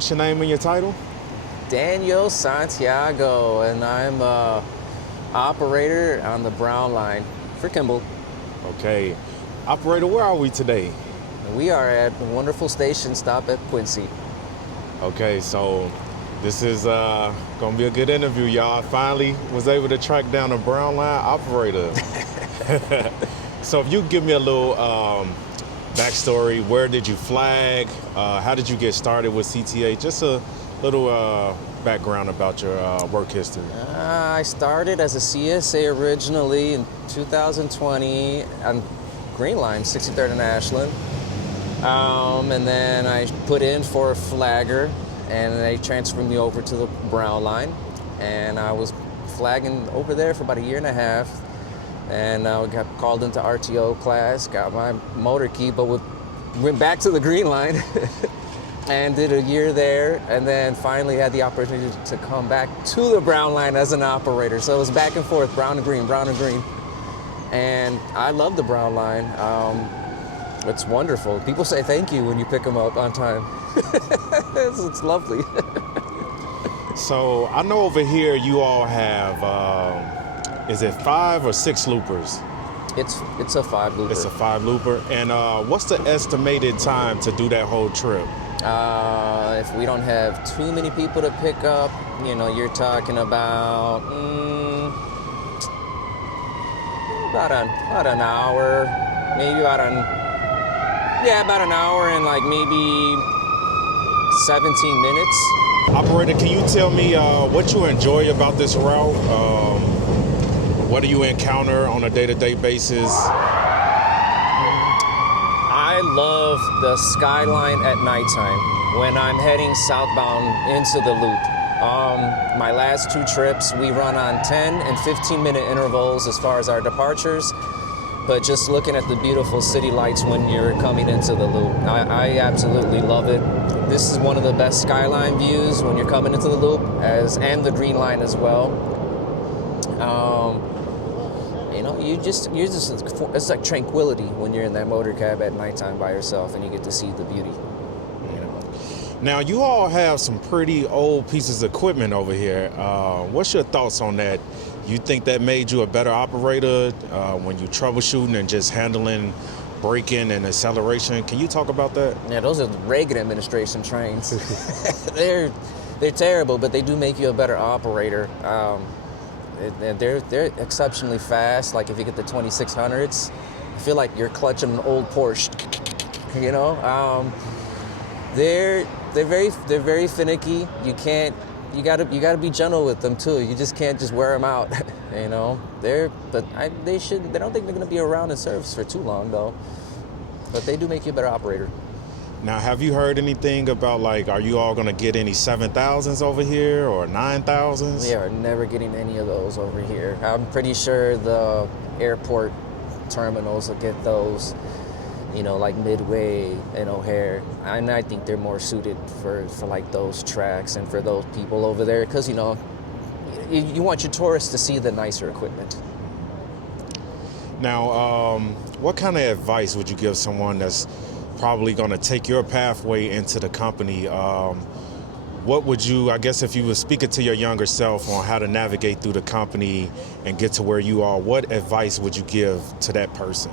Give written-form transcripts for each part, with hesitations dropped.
what's your name and your title? Danny Santiago, and I'm a operator on the Brown line for Kimball. Okay. Operator, where are we today? We are at a wonderful station stop at Quincy. Okay, so this is gonna be a good interview, y'all. I finally was able to track down a Brown line operator. So if you give me a little backstory, where did you flag? How did you get started with CTA? Just a little background about your work history. I started as a CSA originally in 2020 on Green Line, 63rd and Ashland. And then I put in for a flagger, and they transferred me over to the Brown line. And I was flagging over there for about a year and a half. And I got called into RTO class, got my motor key, but went back to the Green Line and did a year there. And then finally had the opportunity to come back to the Brown line as an operator. So it was back and forth, brown and green, brown and green. And I love the Brown line. It's wonderful. People say thank you when you pick them up on time. It's lovely. So I know over here you all have, is it 5 or 6 loopers? It's a 5 looper. It's a 5 looper. And what's the estimated time to do that whole trip? If we don't have too many people to pick up, you're talking about about an hour, maybe about an hour and like maybe 17 minutes. Operator, can you tell me what you enjoy about this route? What do you encounter on a day-to-day basis? I love the skyline at nighttime when I'm heading southbound into the loop. My last 2 trips, we run on 10 and 15-minute intervals as far as our departures. But just looking at the beautiful city lights when you're coming into the loop, I absolutely love it. This is one of the best skyline views when you're coming into the loop, and the Green Line as well. It's like tranquility when you're in that motor cab at nighttime by yourself and you get to see the beauty. Now, you all have some pretty old pieces of equipment over here. What's your thoughts on that? You think that made you a better operator when you troubleshooting and just handling braking and acceleration? Can you talk about that? Yeah, those are Reagan administration trains. They're terrible, but they do make you a better operator. They're exceptionally fast. Like if you get the 2600s, I feel like you're clutching an old Porsche. They're very finicky. You gotta be gentle with them too. You just can't just wear them out. They don't think they're gonna be around in service for too long though. But they do make you a better operator. Now, have you heard anything about, are you all gonna get any 7000s over here or 9000s? We are never getting any of those over here. I'm pretty sure the airport terminals will get those, like Midway and O'Hare. And I think they're more suited for like those tracks and for those people over there because, you want your tourists to see the nicer equipment. Now, what kind of advice would you give someone that's probably going to take your pathway into the company? What would you, I guess if you were speaking to your younger self on how to navigate through the company and get to where you are, what advice would you give to that person?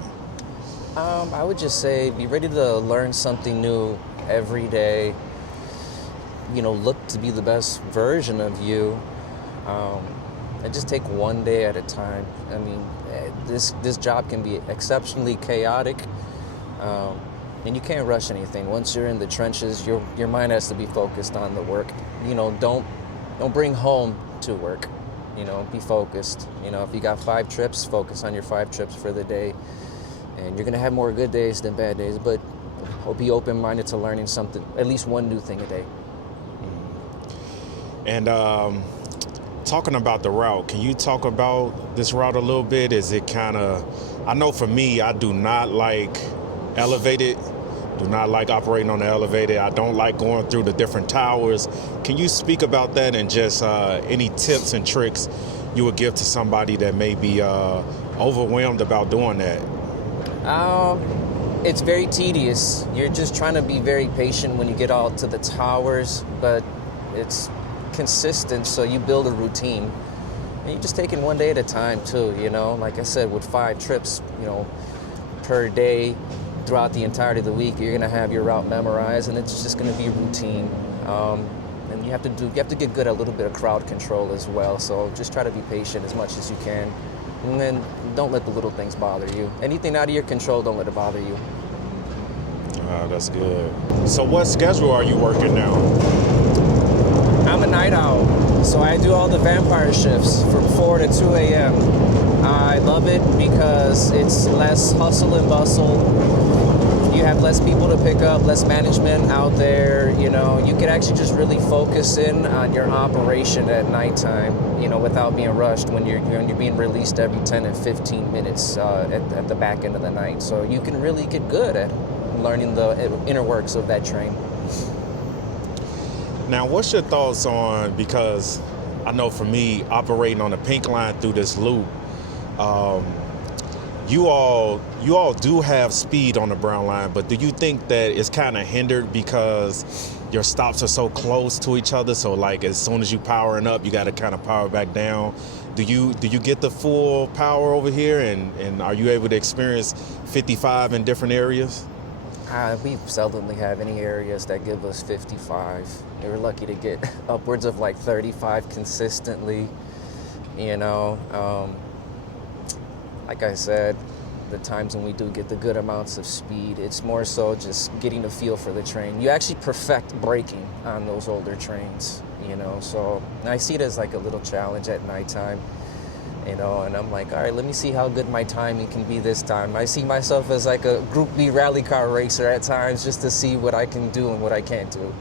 I would just say be ready to learn something new every day. Look to be the best version of you. And just take one day at a time. I mean, this job can be exceptionally chaotic. And you can't rush anything. Once you're in the trenches, your mind has to be focused on the work. Don't bring home to work. Be focused. If you got 5 trips, focus on your 5 trips for the day. And you're gonna have more good days than bad days, but be open-minded to learning something, at least one new thing a day. And talking about the route, can you talk about this route a little bit? Is it I know for me, I do not like elevated, do not like operating on the elevated. I don't like going through the different towers. Can you speak about that and just any tips and tricks you would give to somebody that may be overwhelmed about doing that? It's very tedious. You're just trying to be very patient when you get out to the towers, but it's consistent, so you build a routine. And you just take it one day at a time too, you know. Like I said, with 5 trips, you know, per day throughout the entirety of the week, you're gonna have your route memorized, and it's just gonna be routine. And you have to get good at a little bit of crowd control as well. So just try to be patient as much as you can, and then don't let the little things bother you. Anything out of your control, don't let it bother you. That's good. So what schedule are you working now? I'm a night owl, so I do all the vampire shifts from 4 to 2 a.m. I love it because it's less hustle and bustle. You have less people to pick up, less management out there. You know, you can actually just really focus in on your operation at nighttime, you know, without being rushed when you're being released every 10 and 15 minutes at the back end of the night. So you can really get good at learning the inner works of that train. Now, what's your thoughts on, because I know for me, operating on the pink line through this loop, you all do have speed on the brown line, but do you think that it's kind of hindered because your stops are so close to each other? So like as soon as you powering up, you got to kind of power back down. Do you get the full power over here, and are you able to experience 55 in different areas? We seldomly have any areas that give us 55. We're lucky to get upwards of like 35 consistently, you know. Like I said, the times when we do get the good amounts of speed, it's more so just getting a feel for the train. You actually perfect braking on those older trains, you know. So I see it as like a little challenge at nighttime, you know, and I'm like, all right, let me see how good my timing can be this time. I see myself as like a Group B rally car racer at times, just to see what I can do and what I can't do.